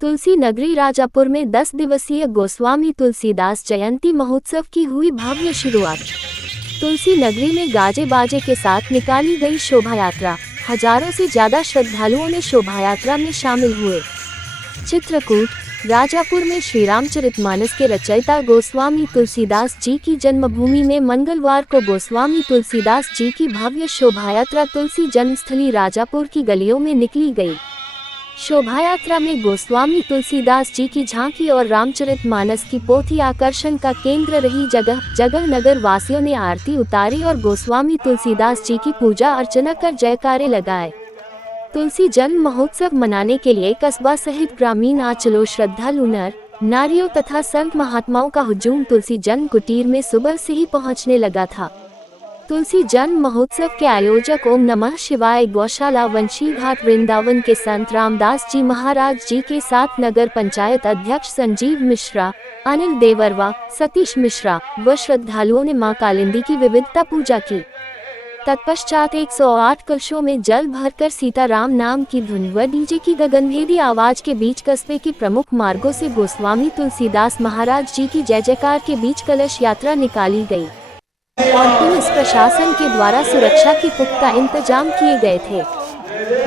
तुलसी नगरी राजापुर में 10 दिवसीय गोस्वामी तुलसीदास जयंती महोत्सव की हुई भव्य शुरुआत। तुलसी नगरी में गाजे बाजे के साथ निकाली गई शोभा यात्रा। हजारों से ज्यादा श्रद्धालुओं ने शोभा यात्रा में शामिल हुए। चित्रकूट राजापुर में श्री रामचरितमानस के रचयिता गोस्वामी तुलसीदास जी की जन्मभूमि में मंगलवार को गोस्वामी तुलसीदास जी की भव्य शोभा यात्रा तुलसी जन्मस्थली राजापुर की गलियों में निकली गई। शोभा यात्रा में गोस्वामी तुलसीदास जी की झांकी और रामचरितमानस की पोथी आकर्षण का केंद्र रही। जगह जगह नगर वासियों ने आरती उतारी और गोस्वामी तुलसीदास जी की पूजा अर्चना कर जयकारे लगाए। तुलसी जन्म महोत्सव मनाने के लिए कस्बा सहित ग्रामीण अंचलों श्रद्धालु नर नारियों तथा संत महात्माओं का हुजूम तुलसी जन्म कुटीर में सुबह से ही पहुंचने लगा था। तुलसी जन्म महोत्सव के आयोजक ओम नमः शिवाय गौशाला वंशी घाट वृंदावन के संत रामदास जी महाराज जी के साथ नगर पंचायत अध्यक्ष संजीव मिश्रा, अनिल देवरवा, सतीश मिश्रा व श्रद्धालुओं ने मां कालिंदी की विविधता पूजा की। तत्पश्चात 108 कलशों में जल भरकर सीताराम नाम की धुन व डीजे की गगनभेदी आवाज के बीच कस्बे के प्रमुख मार्गों से गोस्वामी तुलसीदास महाराज जी की जय जयकार के बीच कलश यात्रा निकाली गई और पुलिस प्रशासन के द्वारा सुरक्षा के पुख्ता इंतजाम किए गए थे।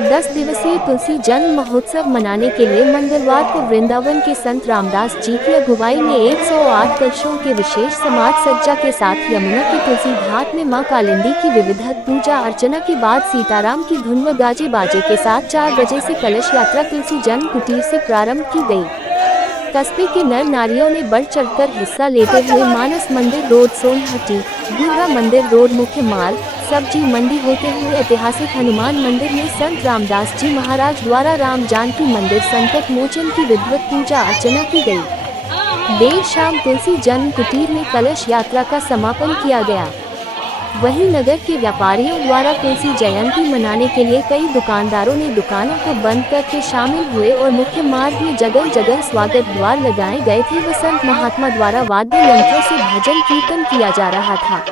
10 दिवसीय तुलसी जन्म महोत्सव मनाने के लिए मंगलवार को वृंदावन के संत रामदास जी की अगुवाई में 108 कलशों के विशेष समाज सज्जा के साथ यमुना के तुलसी घाट में मां कालिंदी की विविधत पूजा अर्चना के बाद सीताराम की धुन व गाजे बाजे के साथ 4 बजे से कलश यात्रा तुलसी जन्म कुटीर से प्रारंभ की गई। कस्बे के नर नारियों ने बढ़ चढ़कर हिस्सा लेते हुए मानस मंदिर रोड सोनहट्टी, गुर्रा मंदिर रोड मुख्य मार्ग, सब्जी मंडी होते हुए ऐतिहासिक हनुमान मंदिर में संत रामदास जी महाराज द्वारा राम जानकी मंदिर संकट मोचन की विधिवत पूजा अर्चना की गई। देर शाम तुलसी जन्म कुटीर में कलश यात्रा का समापन किया गया। वहीं नगर के व्यापारियों द्वारा तुलसी जयंती मनाने के लिए कई दुकानदारों ने दुकानों को बंद करके शामिल हुए और मुख्य मार्ग में जगह जगह स्वागत द्वार लगाए गए थे व संत महात्मा द्वारा वाद्य यंत्रों से भजन कीर्तन किया जा रहा था।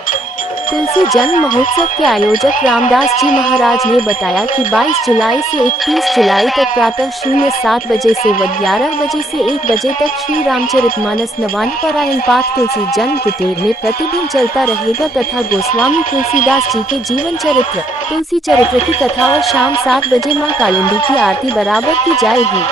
तुलसी जन्म महोत्सव के आयोजक रामदास जी महाराज ने बताया कि 22 जुलाई से 31 जुलाई तक प्रातः 07 बजे से व 11 बजे से 1 बजे तक श्री रामचरितमानस नवान पारायण पाठ तुलसी जन्म कुटीर में प्रतिदिन चलता रहेगा तथा गोस्वामी तुलसीदास जी के जीवन चरित्र तुलसी चरित्र की कथा और शाम 7 बजे मां कालिंदी की आरती बराबर की जाएगी।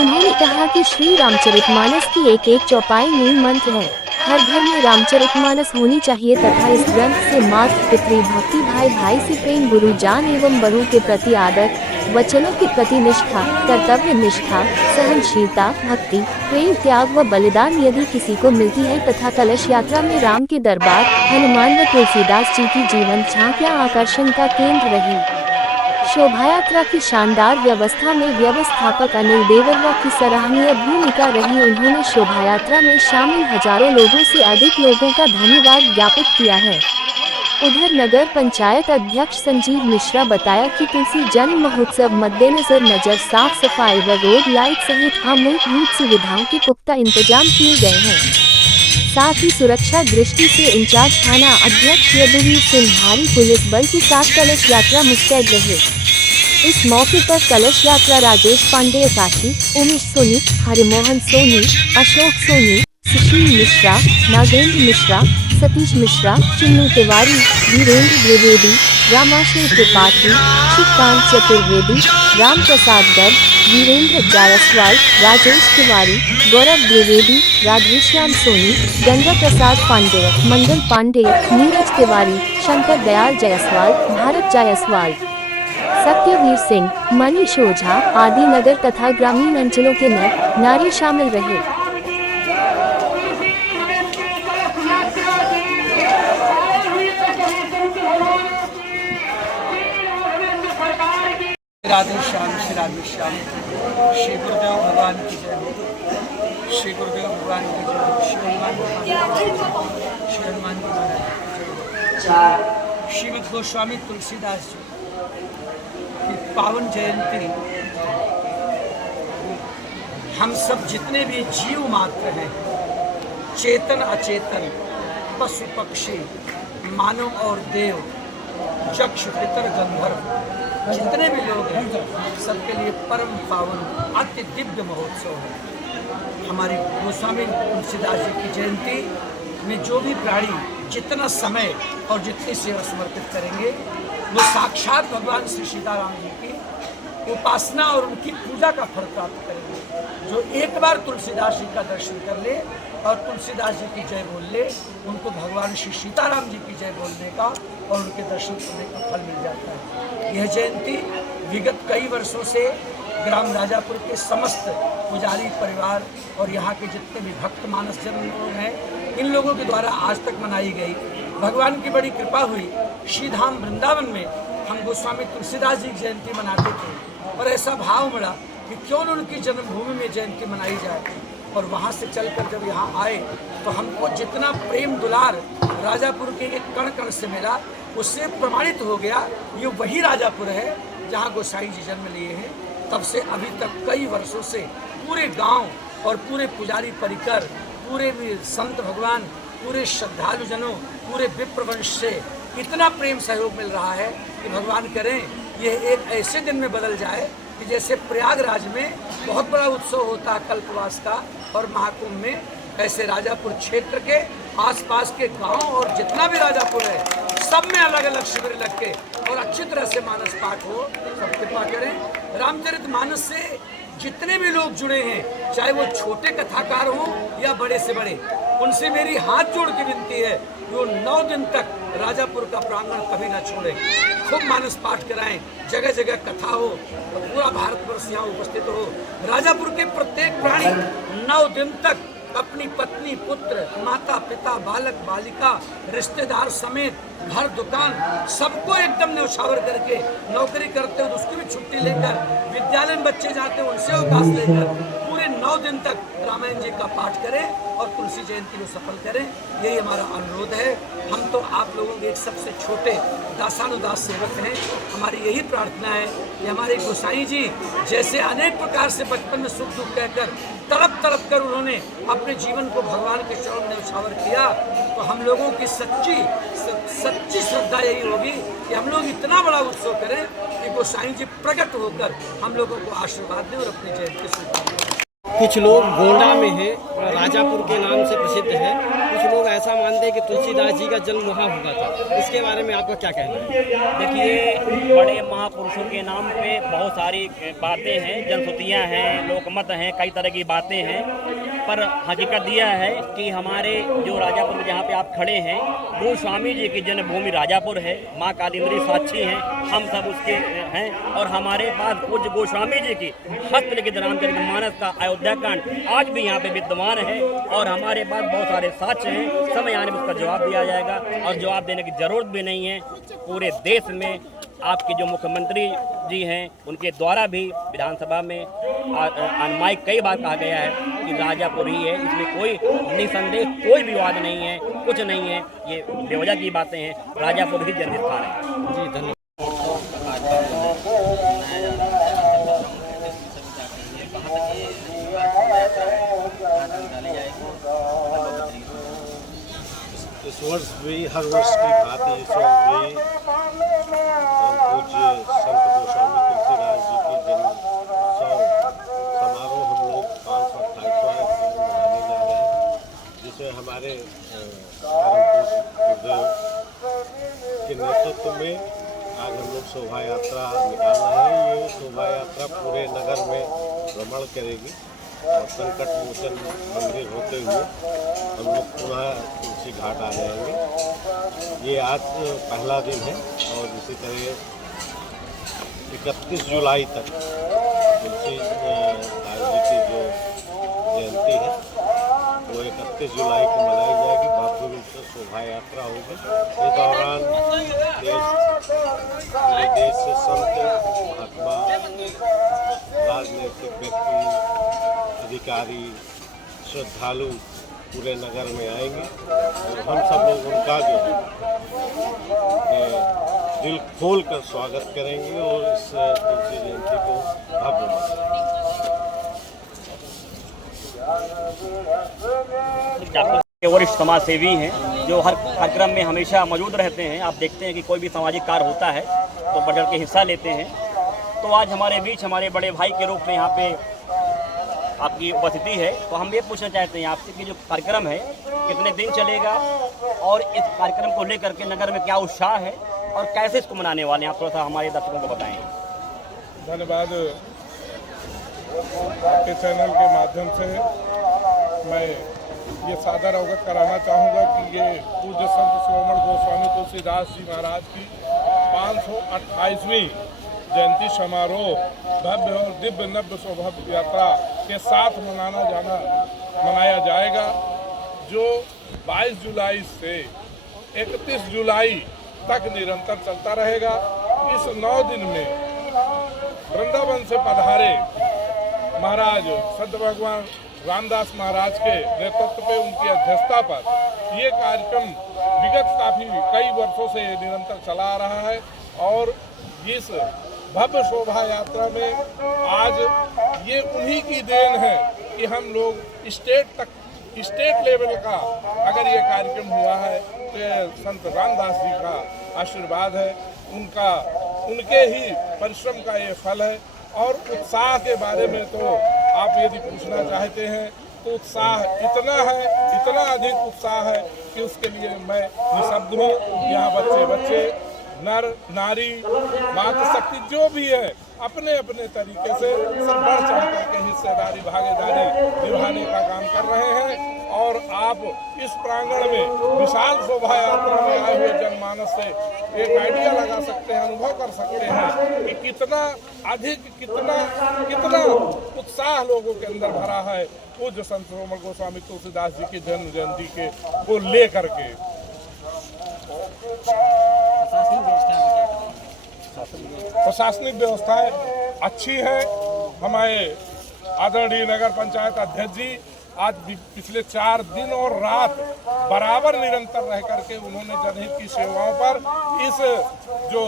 उन्होंने कहा कि श्री रामचरितमानस की एक एक चौपाई मूल मंत्र है। हर घर में रामचरितमानस होनी चाहिए तथा इस ग्रंथ से मातृ पितृ भक्ति भाई भाई से प्रेम गुरु जान एवं बड़ों के प्रति आदर वचनों के प्रति निष्ठा कर्तव्य निष्ठा सहनशीलता भक्ति प्रेम त्याग व बलिदान यदि किसी को मिलती है तथा कलश यात्रा में राम के दरबार हनुमान व तुलसीदास जी की जीवन झांकियां आकर्षण का केंद्र रही। शोभा यात्रा की शानदार व्यवस्था में व्यवस्थापक अनिल देवरवा की सराहनीय भूमिका रही। उन्होंने शोभा यात्रा में शामिल हजारों लोगों से अधिक लोगों का धन्यवाद ज्ञापित किया है। उधर नगर पंचायत अध्यक्ष संजीव मिश्रा बताया कि तुलसी जन्म महोत्सव मद्देनजर साफ सफाई व रोड लाइट सहित मूलभूत सुविधाओं के पुख्ता इंतजाम किए गए हैं। साथ ही सुरक्षा दृष्टि से इंचार्ज थाना अध्यक्ष यदुवीर सिंह भारी पुलिस बल के साथ कलश यात्रा मुस्तैद रहे। इस मौके पर कलश यात्रा राजेश पांडेय काशी, उमेश सोनी, हरिमोहन सोनी, अशोक सोनी, सुशील मिश्रा, नागेंद्र मिश्रा, सतीश मिश्रा, चिन्नू तिवारी, वीरेंद्र द्विवेदी, रामाशय त्रिपाठी, श्रीकांत चतुर्वेदी, राम प्रसाद गर्ग, वीरेंद्र जायसवाल, राजेश तिवारी, गौरव द्विवेदी, राधेश्याम सोनी, गंगा प्रसाद पांडेय, मंगल पांडेय, नीरज तिवारी, शंकर दयाल जायसवाल, भारत जायसवाल, सत्यवीर सिंह, मनीष ओझा आदि नगर तथा ग्रामीण अंचलों के नर नारी शामिल रहे। राधेश्याम श्री गुरुदेव भगवान की जय हो। श्री गुरुदेव भगवान की जय हो। श्री हनुमान श्रीमद गोस्वामी तुलसीदास जी की पावन जयंती हम सब जितने भी जीव मात्र हैं, चेतन अचेतन, पशु पक्षी, मानव और देव, यक्ष पितर गंधर्व जितने भी लोग हैं सबके लिए परम पावन अति दिव्य महोत्सव है। हमारे गोस्वामी तुलसीदास जी की जयंती में जो भी प्राणी जितना समय और जितनी सेवा समर्पित करेंगे वो साक्षात भगवान श्री सीताराम जी की उपासना और उनकी पूजा का फल प्राप्त करेंगे। जो एक बार तुलसीदास जी का दर्शन कर ले और तुलसीदास जी की जय बोल ले, उनको भगवान श्री सीताराम जी की जय बोलने का और उनके दर्शन करने का फल मिल जाता है। यह जयंती विगत कई वर्षों से ग्राम राजापुर के समस्त पुजारी परिवार और यहाँ के जितने भी भक्त मानस जन लोग हैं, इन लोगों के द्वारा आज तक मनाई गई। भगवान की बड़ी कृपा हुई, श्री धाम वृंदावन में हम गोस्वामी तुलसीदास जी की जयंती मनाते थे और ऐसा भाव मिला कि क्यों न उनकी जन्मभूमि में जयंती मनाई जाए। और वहाँ से चलकर जब यहाँ आए तो हमको जितना प्रेम दुलार राजापुर के एक कण कण से मिला, उससे प्रमाणित हो गया ये वही राजापुर है जहाँ गोसाई जी जन्म लिए हैं। तब से अभी तक कई वर्षों से पूरे गांव और पूरे पुजारी परिकर, पूरे संत भगवान, पूरे श्रद्धालुजनों, पूरे विप्रवंश से इतना प्रेम सहयोग मिल रहा है कि भगवान करें यह एक ऐसे दिन में बदल जाए कि जैसे प्रयागराज में बहुत बड़ा उत्सव होता है कल्पवास का और महाकुंभ में, ऐसे राजापुर क्षेत्र के आसपास के गांव और जितना भी राजापुर है सब में अलग अलग शिविर लग के और अच्छी तरह से मानस पाठ हो। सब कृपा करें। रामचरित मानस से जितने भी लोग जुड़े हैं, चाहे वो छोटे कथाकार हों या बड़े से बड़े, उनसे मेरी हाथ जोड़ के विनती है कि वो 9 दिन तक राजापुर का प्रांगण कभी ना छोड़े। खूब मानस पाठ कराएं, जगह जगह कथा हो तो पूरा भारतवर्ष यहाँ उपस्थित हो। राजापुर के प्रत्येक प्राणी 9 दिन तक अपनी पत्नी, पुत्र, माता, पिता, बालक, बालिका, रिश्तेदार समेत घर दुकान सबको एकदम न्यौछावर करके, नौकरी करते हो तो उसकी भी छुट्टी लेकर, विद्यालय में बच्चे जाते हैं उनसे अवकाश लेकर पूरे 9 दिन तक रामायण जी का पाठ करें और तुलसी जयंती को सफल करें। यही हमारा अनुरोध है। हम तो आप लोगों के एक सबसे छोटे दासानुदास सेवक हैं। हमारी यही प्रार्थना है कि हमारे गोसाई जी जैसे अनेक प्रकार से बचपन में सुख दुख कहकर तड़प तड़प कर उन्होंने अपने जीवन को भगवान के चरणों में न्यौछावर किया, तो हम लोगों की सच्ची श्रद्धा यही होगी कि हम लोग इतना बड़ा उत्सव करें कि गोसाई जी प्रकट होकर हम लोगों को आशीर्वाद दें और अपनी जयंती से। कुछ लोग गोंडा में हैं, राजापुर के नाम से प्रसिद्ध है। कुछ लोग ऐसा मानते हैं कि तुलसीदास जी का जन्म वहाँ हुआ था। इसके बारे में आपका क्या कहना है? देखिए, बड़े महापुरुषों के नाम पे बहुत सारी बातें हैं, जनश्रुतियाँ हैं, लोकमत हैं, कई तरह की बातें हैं, पर हकीकत यह है कि हमारे जो राजापुर में जहाँ पे आप खड़े हैं, गोस्वामी जी की जन्मभूमि राजापुर है। माँ कालिंदी साक्षी हैं, हम सब उसके हैं। और हमारे पास पूज्य गोस्वामी जी की हस्तलिखित रामचरितमानस का अयोध्याकांड आज भी यहाँ पे विद्यमान है और हमारे पास बहुत सारे साक्ष्य हैं। समय आने में उसका जवाब दिया जाएगा और जवाब देने की जरूरत भी नहीं है। पूरे देश में आपके जो मुख्यमंत्री जी हैं उनके द्वारा भी विधानसभा में अनमाइक कई बार कहा गया है कि राजापुर ही है। इसमें कोई निसंदेह कोई विवाद नहीं है, कुछ नहीं है, ये बेवजह की बातें हैं। राजापुर ही जन्म स्थान है। जी धन्यवाद। इस वर्ष भी हर वर्ष की भांति इस वर्ष भी पूज्य संत गोस्वामी तुलसीदास जी की जन्मोत्सव समारोह हम लोग 528वां मनाने जा रहे हैं, जिसमें हमारे गुरुदेव के नेतृत्व में आज हम लोग शोभा यात्रा निकाल रहे हैं। ये शोभा यात्रा पूरे नगर में भ्रमण करेगी और संकट मोचन मंदिर होते हुए हम लोग पुनः तुलसी घाट आ जाएंगे। ये आज पहला दिन है और इसी तरह 31 जुलाई तक तुलसी दास जी की जो जयंती है वो 31 जुलाई को मनाई जाएगी। भव्य रूप से शोभा यात्रा होगी। इस दौरान पूरे देश से संत, महात्मा, राजनीतिक व्यक्ति, अधिकारी, श्रद्धालु पूरे नगर में आएंगे और हम सब लोग उनका जो है दिल खोल कर स्वागत करेंगे और इस तुलसी जयंती को भव्य बनाएंगे। वरिष्ठ समाज सेवी हैं जो हर कार्यक्रम में हमेशा मौजूद रहते हैं। आप देखते हैं कि कोई भी सामाजिक कार्य होता है तो बढ़ चढ़ के हिस्सा लेते हैं। तो आज हमारे बीच हमारे बड़े भाई के रूप में यहाँ पे आपकी उपस्थिति है। तो हम ये पूछना चाहते हैं आपसे कि जो कार्यक्रम है कितने दिन चलेगा और इस कार्यक्रम को लेकर के नगर में क्या उत्साह है और कैसे इसको मनाने वाले हैं, आप थोड़ा सा हमारे दर्शकों को बताएं। धन्यवाद। आपके चैनल के माध्यम से मैं ये सादर अवगत कराना चाहूँगा कि ये पूज्य संत शिरोमणि गोस्वामी तुलसीदास जी महाराज की 528वीं जयंती समारोह भव्य और दिव्य नव्य सौभाग्य यात्रा के साथ मनाया जाएगा, जो 22 जुलाई से 31 जुलाई तक निरंतर चलता रहेगा। इस 9 दिन में वृंदावन से पधारे महाराज संत भगवान रामदास महाराज के नेतृत्व पे, उनकी अध्यक्षता पर ये कार्यक्रम विगत कई वर्षों से निरंतर चला आ रहा है। और इस भव्य शोभा यात्रा में आज ये उन्हीं की देन है कि हम लोग स्टेट लेवल का अगर ये कार्यक्रम हुआ है तो ये संत रामदास जी का आशीर्वाद है, उनके ही परिश्रम का ये फल है। और उत्साह के बारे में तो आप यदि पूछना चाहते हैं तो उत्साह इतना है, इतना अधिक उत्साह है कि उसके लिए मैं निशब्द हूँ। यहाँ बच्चे नर नारी मातृशक्ति जो भी है अपने अपने तरीके से सब बढ़ चढ़ करके हिस्सेदारी भागीदारी निभाने का काम कर रहे हैं। और आप इस प्रांगण में विशाल शोभा यात्रा में आए हुए जनमानस से एक आइडिया लगा सकते हैं, अनुभव कर सकते हैं कि कितना अधिक कितना उत्साह लोगों के अंदर भरा है पूज्य संत शिरोमणि गोस्वामी तुलसीदास जी की जन्म जयंती के को लेकर के। प्रशासनिक व्यवस्थाएं अच्छी है। हमारे आदरणीय नगर पंचायत अध्यक्ष जी आज पिछले 4 दिन और रात बराबर निरंतर रह करके उन्होंने जनहित की सेवाओं पर इस जो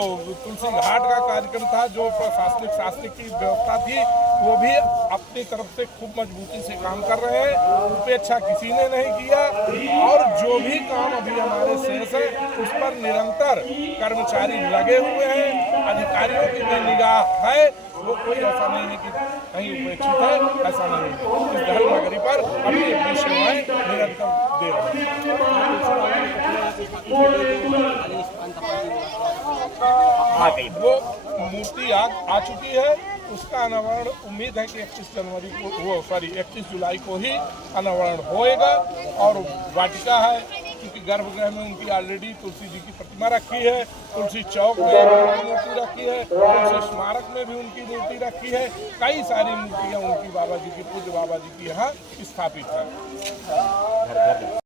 तुलसी घाट का कार्यक्रम था, जो प्रशासनिक शासनिक की व्यवस्था थी, वो भी अपनी तरफ से खूब मजबूती से काम कर रहे हैं। उपेक्षा किसी ने नहीं किया। और जो भी काम अभी हमारे शेष है उस पर निरंतर कर्मचारी लगे हुए हैं। अधिकारियों की भी निगाह है, वो कोई ऐसा नहीं है कि कहीं उपेक्षित है, ऐसा नहीं है। इस धर्म नगरी पर अपनी अपनी सेवाएं निरंतर दे रहे हैं। वो मूर्ति आ चुकी है, उसका अनावरण उम्मीद है कि 31 जुलाई को ही अनावरण होएगा। और वाटिका है, क्योंकि गर्भगृह में उनकी ऑलरेडी तुलसी जी की प्रतिमा रखी है, तुलसी चौक में मूर्ति रखी है, तुलसी स्मारक में भी उनकी मूर्ति रखी है। कई सारी मूर्तियाँ उनकी बाबा जी की, पूज्य बाबा जी की यहाँ स्थापित है।